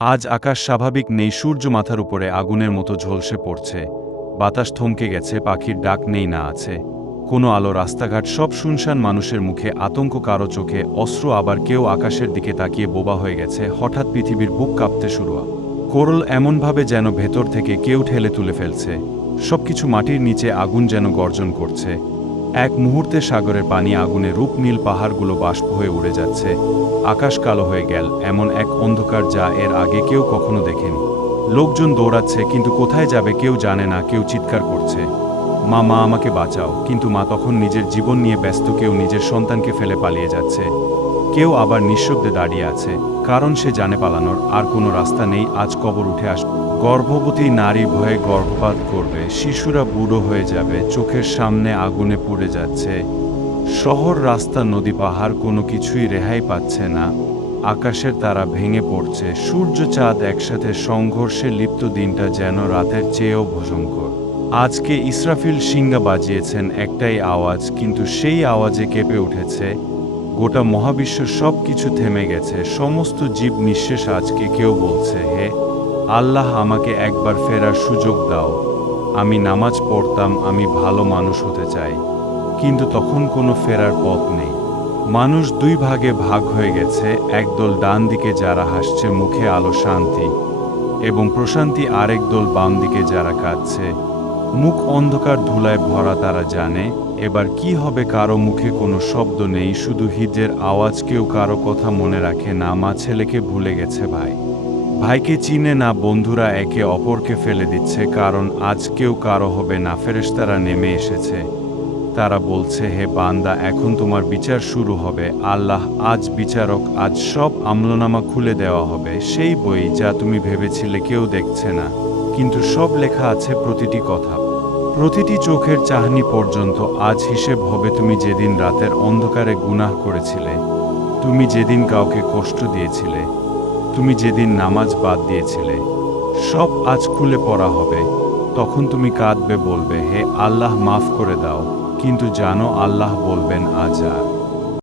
আজ আকাশ স্বাভাবিক নেই সূর্য মাথার উপরে আগুনের মতো ঝলসে পড়ছে। বাতাস থমকে গেছে, পাখির ডাক নেই না আছে। কোনো আলো রাস্তাঘাট, সব শুনশান মানুষের মুখে, আতঙ্ক কারও চোখে, অস্ত্র আবার কেউ আকাশের দিকে তাকিয়ে বোবা হয়ে গেছে, হঠাৎ পৃথিবীর বুক কাঁপতে শুরু। কোরল এমনভাবে যেন ভেতর থেকে কেউ ঠেলে তুলে ফেলছে। সবকিছু মাটির নিচে আগুন যেন গর্জন করছে। এক মুহূর্তে সাগরের পানি আগুনে রূপ নীল পাহাড়গুলো বাষ্প হয়ে উড়ে যাচ্ছে। আকাশ কালো হয়ে গেল, এমন এক অন্ধকার যা এর আগে কেউ কখনো দেখেনি। লোকজন দৌড়াচ্ছে, কিন্তু কোথায় যাবে কেউ জানে না, কেউ চিৎকার করছে। মা মা আমাকে বাঁচাও। কিন্তু মা তখন নিজের জীবন নিয়ে ব্যস্ত, কেউ নিজের সন্তানকে ফেলে পালিয়ে যাচ্ছে। কেউ আবার নিঃশব্দে দাঁড়িয়ে আছে। কারণ সে জানে পালানোর আর কোনো রাস্তা নেই। আজ কবর উঠে আস গর্ভবতী নারী ভয়ে গর্ভপাত করবে। শিশুরা বুড়ো হয়ে যাবে। চোখের সামনে আগুনে পুড়ে যাচ্ছে। শহর, রাস্তা, নদী, পাহাড় কোনো কিছুই রেহাই পাচ্ছে না। আকাশের তারা ভেঙে পড়ছে। সূর্য, চাঁদ একসাথে সংঘর্ষে লিপ্ত দিনটা যেন রাতের চেয়েও ভয়ঙ্কর। আজকে ইসরাফিল সিঙ্গা বাজিয়েছেন একটাই আওয়াজ, কিন্তু সেই আওয়াজে কেঁপে উঠেছে। গোটা মহাবিশ্ব সব কিছু থেমে গেছে। সমস্ত জীব নিঃশেষ আজকে কেউ বলছে, হে, আল্লাহ আমাকে একবার ফেরার সুযোগ দাও। আমি নামাজ পড়তাম, আমি ভালো মানুষ হতে চাই। কিন্তু তখন কোনো ফেরার পথ নেই। মানুষ দুই ভাগে ভাগ হয়ে গেছে। একদল ডান দিকে যারা হাসছে, মুখে আলো শান্তি, এবং প্রশান্তি, আরেক দল বাম দিকে যারা কাঁদছে। মুখ অন্ধকার ধুলায় ভরা তারা জানে, এবার কি হবে কারও মুখে কোনো শব্দ নেই, শুধু হিজের আওয়াজ, কেউ কারও কথা মনে রাখে না, মা ছেলেকে ভুলে গেছে ভাই। ভাইকে চিনে না, বন্ধুরা একে অপরকে ফেলে দিচ্ছে, কারণ আজ কেউ কারও হবে না, ফেরেশতারা নেমে এসেছে। তারা বলছে, হে বান্দা, এখন তোমার বিচার শুরু হবে। আল্লাহ, আজ বিচারক, আজ সব আমলনামা খুলে দেওয়া হবে। সেই বই যা তুমি ভেবেছিলে কেউ দেখছে না, কিন্তু সব লেখা আছে প্রতিটি কথা। প্রতিটি চোখের চাহনি পর্যন্ত আজ হিসেব হবে তুমি যেদিন রাতের অন্ধকারে গুনাহ করেছিলে, তুমি যেদিন কাউকে কষ্ট দিয়েছিলে, তুমি যেদিন নামাজ বাদ দিয়েছিলে। সব আজ খুলে পড়া হবে, তখন তুমি কাঁদবে, বলবে, হে আল্লাহ, মাফ করে দাও, কিন্তু জানো আল্লাহ বলবেন, আজ আর।